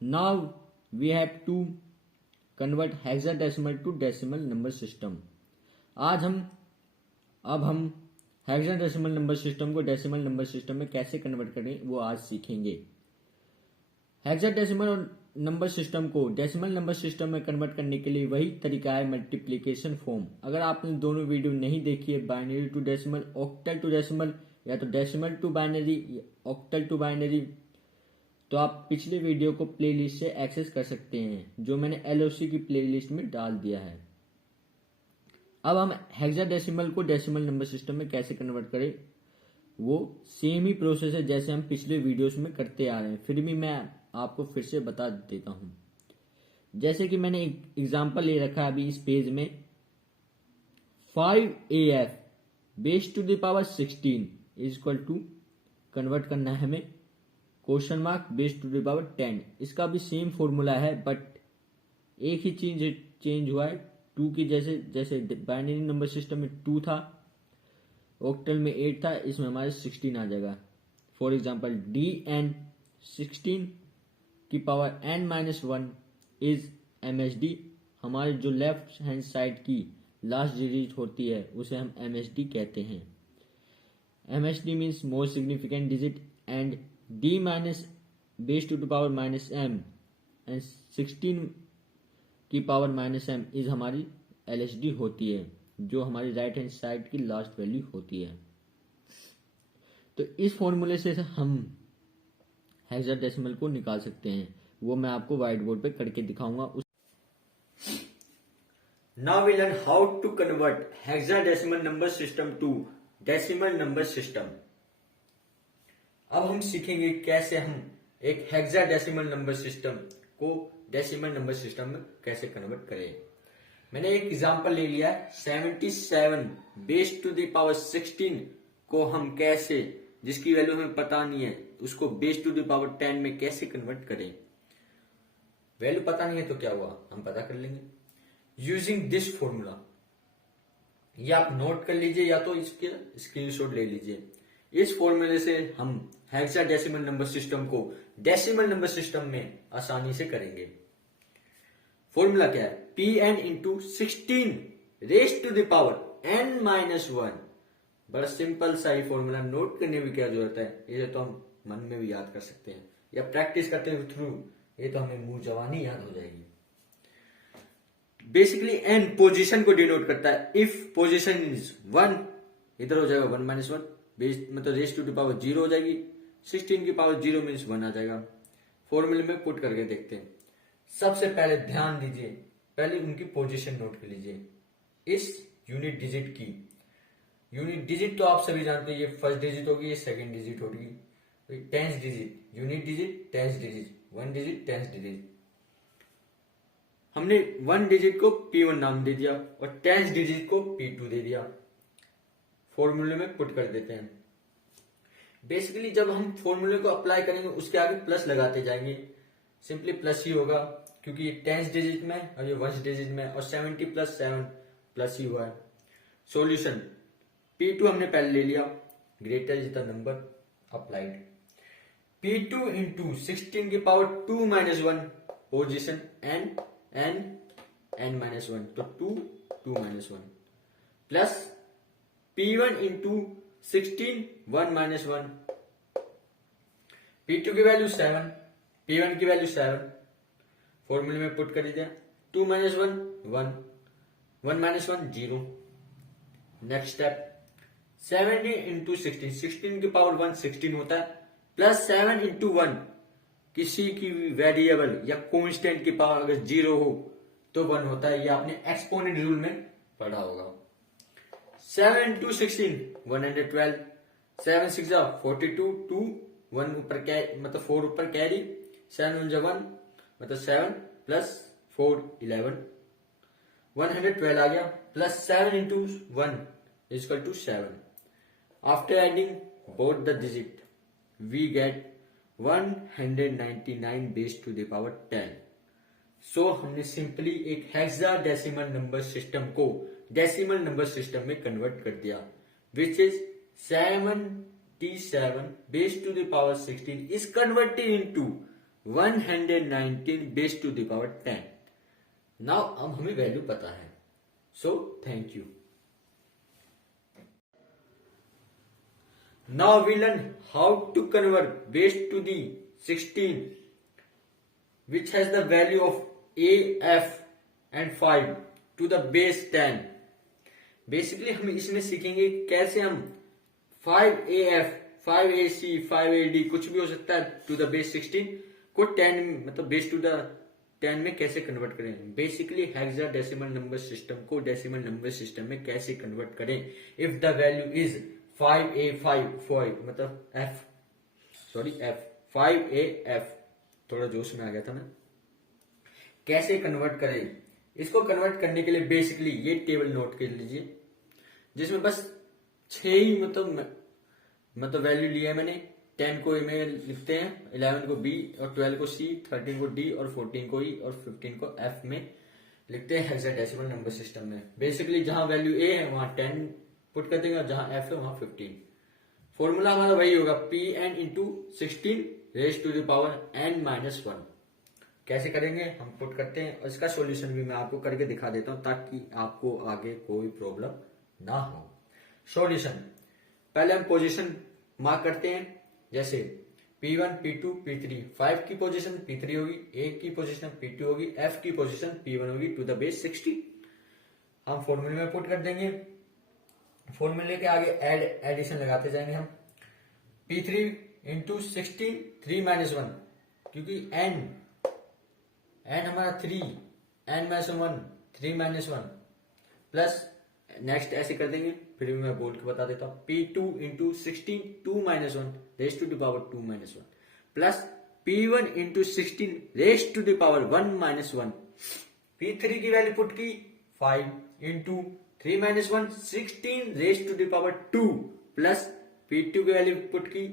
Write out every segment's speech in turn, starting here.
Now we have to convert hexadecimal to decimal number system. अब हम hexadecimal number system को decimal number system में कैसे convert करें वो आज सीखेंगे। हेक्साडेसिमल नंबर सिस्टम को डेसिमल नंबर सिस्टम में कन्वर्ट करने के लिए वही तरीका है, मल्टीप्लिकेशन फॉर्म। अगर आपने दोनों वीडियो नहीं देखी है, binary to decimal, octal to decimal या तो decimal to binary, octal to binary, तो आप पिछले वीडियो को प्लेलिस्ट से एक्सेस कर सकते हैं, जो मैंने एलओसी की प्लेलिस्ट में डाल दिया है। अब हम हेक्साडेसिमल को डेसिमल नंबर सिस्टम में कैसे कन्वर्ट करें, वो सेम ही प्रोसेस है जैसे हम पिछले वीडियोस में करते आ रहे हैं, फिर भी मैं आपको फिर से बता देता हूं। जैसे कि मैंने एक एग्जांपल ले रखा है अभी इस पेज में, 5AF base to the power 16 is equal to, convert करना है हमें question mark base to the power 10। इसका भी सेम फॉर्मूला है, बट एक ही चीज चेंज हुआ है, 2 की जैसे बाइनरी नंबर सिस्टम में 2 था, ऑक्टल में 8 था, इसमें हमारे 16 आ जाएगा। फॉर एग्जाम्पल DN 16 की पावर n-1 इज MSD। हमारे जो लेफ्ट हैंड साइड की लास्ट डिजिट होती है उसे हम MSD कहते हैं। MSD means most significant digit, and D minus base to the power -m and 16 की पावर -m इज हमारी LSD होती है, जो हमारी राइट हैंड साइड की लास्ट वैल्यू होती है। तो इस फॉर्मूले से हम हेक्साडेसिमल को निकाल सकते हैं, वो मैं आपको व्हाइट बोर्ड पे करके दिखाऊंगा। Now we learn how to convert hexadecimal number system to decimal number system. अब हम सीखेंगे कैसे हम एक हेक्साडेसिमल नंबर सिस्टम को डेसिमल नंबर सिस्टम में कैसे कन्वर्ट करें। मैंने एक एग्जांपल ले लिया है, 77 बेस टू द पावर 16 को हम कैसे, जिसकी वैल्यू हमें पता नहीं है, उसको बेस टू द पावर 10 में कैसे कन्वर्ट करें। वैल्यू पता नहीं है तो क्या हुआ, हम पता कर लेंगे यूजिंग दिस फॉर्मूला। ये आप नोट कर लीजिए या तो इसके स्क्रीनशॉट ले लीजिए। इस फॉर्मूले से हम हेक्साडेसिमल नंबर सिस्टम को डेसिमल नंबर सिस्टम में आसानी से करेंगे। फॉर्मूला क्या है, Pn into 16 raise to the power n-1। बड़ा सिंपल सा ही फॉर्मूला, नोट करने की क्या जरूरत है, ये तो हम मन में भी याद कर सकते हैं या प्रैक्टिस करते हुए थ्रू, ये तो हमें मुंह जवानी याद हो जाएगी। बेसिकली n पोजीशन को डिनोट करता है। इफ पोजीशन इज 1, इधर हो जाएगा 1-1, बेस मतलब रेस टू द पावर 0 हो जाएगी, 16 की पावर 0 मीन्स 1 आ जाएगा। फॉर्मूले में पुट करके देखते हैं। सबसे पहले ध्यान दीजिए, पहले उनकी पोजीशन नोट कर लीजिए। इस यूनिट डिजिट की, यूनिट डिजिट तो आप सभी जानते हैं, ये फर्स्ट डिजिट होगी, ये सेकंड डिजिट होगी, tens digit, unit digit, tens digit, 1 digit, tens digit. हमने 1 डिजिट को P1 नाम दे दिया और टेंस डिजिट को P2 दे दिया। फॉर्मूले में पुट कर देते हैं। बेसिकली जब हम फॉर्मूले को अप्लाई करेंगे उसके आगे प्लस लगाते जाएंगे, सिंपली प्लस ही होगा, क्योंकि ये टेंस डिजिट में और ये 1 डिजिट में, और 70 + 7 प्लस ही हुआ है। सॉल्यूशन, P2 हमने पहले ले लिया, greater is the number applied. P2 into 16 की पावर 2-1 पोजिशन n-1, तो 2-1 प्लस P1 इंटू 16 1-1, P2 की वैल्यू 7, P1 की वैल्यू 7, फॉर्मूले में पुट कर दीजिए। 2-1 1, 1-1 0। नेक्स्ट स्टेप, 70 इंटू 16, 16 की पावर 1 16 होता है, प्लस 7 इंटू 1, किसी की वेरिएबल या कॉन्स्टेंट की पावर अगर 0 हो तो 1 होता है, ये आपने एक्सपोनेंट रूल में पढ़ा होगा। 7 इंटू 16 112, 7 6 42, 2 1 ऊपर कैरी, मतलब 4 ऊपर कैरी, 7 1 1 मतलब 7 प्लस 4 11, 112 आ गया, plus 7 into 1 is equal to 7। After adding both the digit we get 199 base to the power 10। So हमने सिंपली एक हेक्साडेसिमल नंबर सिस्टम को डेसिमल नंबर सिस्टम में कन्वर्ट कर दिया, which is 77 base to the power 16 is converted into 119 base to the power 10। Now अब हमें value पता है, so thank you. Now we learn how to convert base to the 16 which has the value of a, f and 5 to the base 10। Basically हम इसमें सीखेंगे कैसे हम 5af, 5ac, 5ad कुछ भी हो सकता है टू द बेस 16 को 10 मतलब बेस टू द 10 में कैसे कन्वर्ट करें। बेसिकली हेक्साडेसिमल नंबर सिस्टम को डेसिमल नंबर सिस्टम में कैसे कन्वर्ट करें। If the value is 5a5 मतलब f 5af, थोड़ा जोश में आ गया था मैं। कैसे कन्वर्ट करें इसको। कन्वर्ट करने के लिए बेसिकली ये टेबल नोट कर लीजिए, जिसमें बस 6 ही मतलब वैल्यू लिया है मैंने। 10 को ए में लिखते हैं, 11 को बी और 12 को सी, 13 को डी और 14 को ई और 15 को एफ में लिखते हैं हेक्साडेसिमल नंबर सिस्टम में। बेसिकली जहां वैल्यू ए है वहां 10 पुट कर देंगे और जहां एफ है वहां 15। फॉर्मूला हमारा वही होगा Pn into 16 raise to the power n-1। कैसे करेंगे हम पुट करते हैं और इसका सॉल्यूशन भी मैं आपको करके दिखा देता हूं ताकि आपको आगे कोई प्रॉब्लम ना हो। सॉल्यूशन पहले हम पोजीशन मार्क करते हैं, जैसे P1, P2, P3। 5 की पोजीशन P3 होगी, A की पोजीशन P2 होगी, F की पोजीशन P1 होगी टू द बेस 16। हम फॉर्मूले में पुट कर देंगे। फॉर्मूले के आगे एडिशन लगाते जाएंगे हम। P3 इंटू 16 3-1 क्योंकि n हमारा 3 n-1 3-1 प्लस नेक्स्ट ऐसे कर देंगे। फिर भी मैं बोल के बता देता हूं P2 into 16 2-1 raise to the power 2-1 plus P1 into 16 raise to the power 1-1। P3 की वैल्यू पुट की 5 into 3-1 16 raise to the power 2 plus P2 की वैल्यू पुट की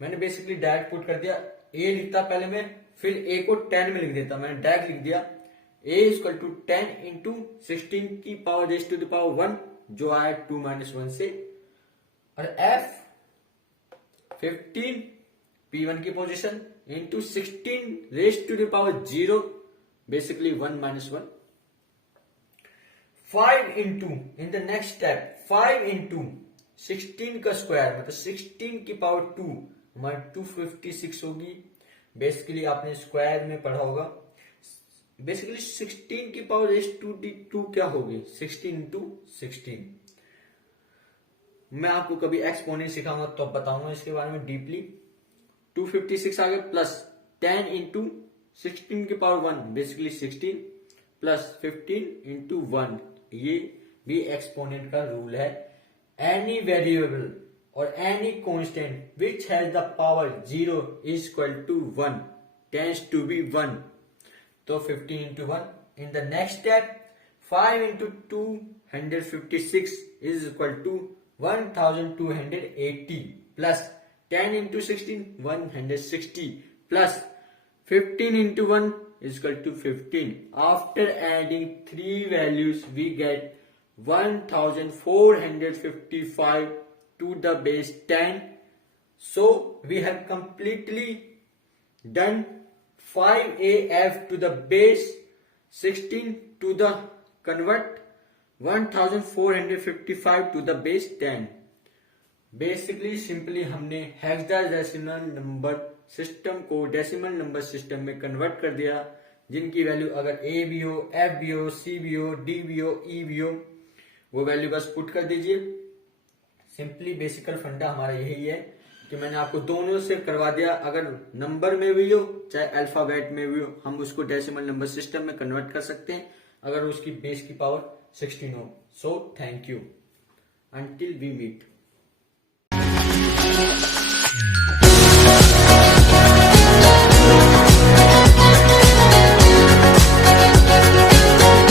मैंने बेसिकली डायरेक्ट पुट कर दिया। A लिखता पहले मैं, फिर A को 10 में लिख देता, मैंने डायरेक्ट लिख दिया A इक्वल टू 10 इंटू 16 की power raise to the power 1 जो आया 2-1 से, और F 15 P1 की position into 16 raise to the power 0 basically 1-1। 5 into in the next step 5 into 16 का स्क्वायर मतलब 16 की पावर 2 हमारी 256 होगी। बेसिकली आपने स्क्वायर में पढ़ा होगा। बेसिकली 16 की पावर रेज टू दी 2 क्या होगी 16 इंटू 16। मैं आपको कभी एक्सपोनेंट सिखाऊंगा तो बताऊंगा इसके बारे में डीपली। 256 आ गया प्लस 10 इंटू 16 की पावर 1 बेसिकली 16 प्लस 15 इंटू 1। ये भी एक्सपोनेंट का रूल है। एनी वेरिएबल और any constant which has the power 0 is equal to 1 tends to be 1। तो 15 into 1 in the next step 5 into 256 is equal to 1280 plus 10 into 16 160 plus 15 into 1 is equal to 15. After adding 3 values, we get 1455 to the base 10. So we have completely done 5af to the base 16 to the convert 1455 to the base 10. Basically simply हमने hexadecimal number system को decimal number system में convert कर दिया, जिनकी value अगर ए भी हो, F भी हो, सी भी हो, डी भी हो, ई भी हो, वो वैल्यू बस पुट कर दीजिए। सिंपली बेसिकल फंडा हमारा यही है कि मैंने आपको दोनों से करवा दिया। अगर नंबर में भी हो चाहे अल्फाबेट में भी हो, हम उसको डेसिमल नंबर सिस्टम में कन्वर्ट कर सकते हैं अगर उसकी बेस की पावर 16 हो। So thank you, until we meet.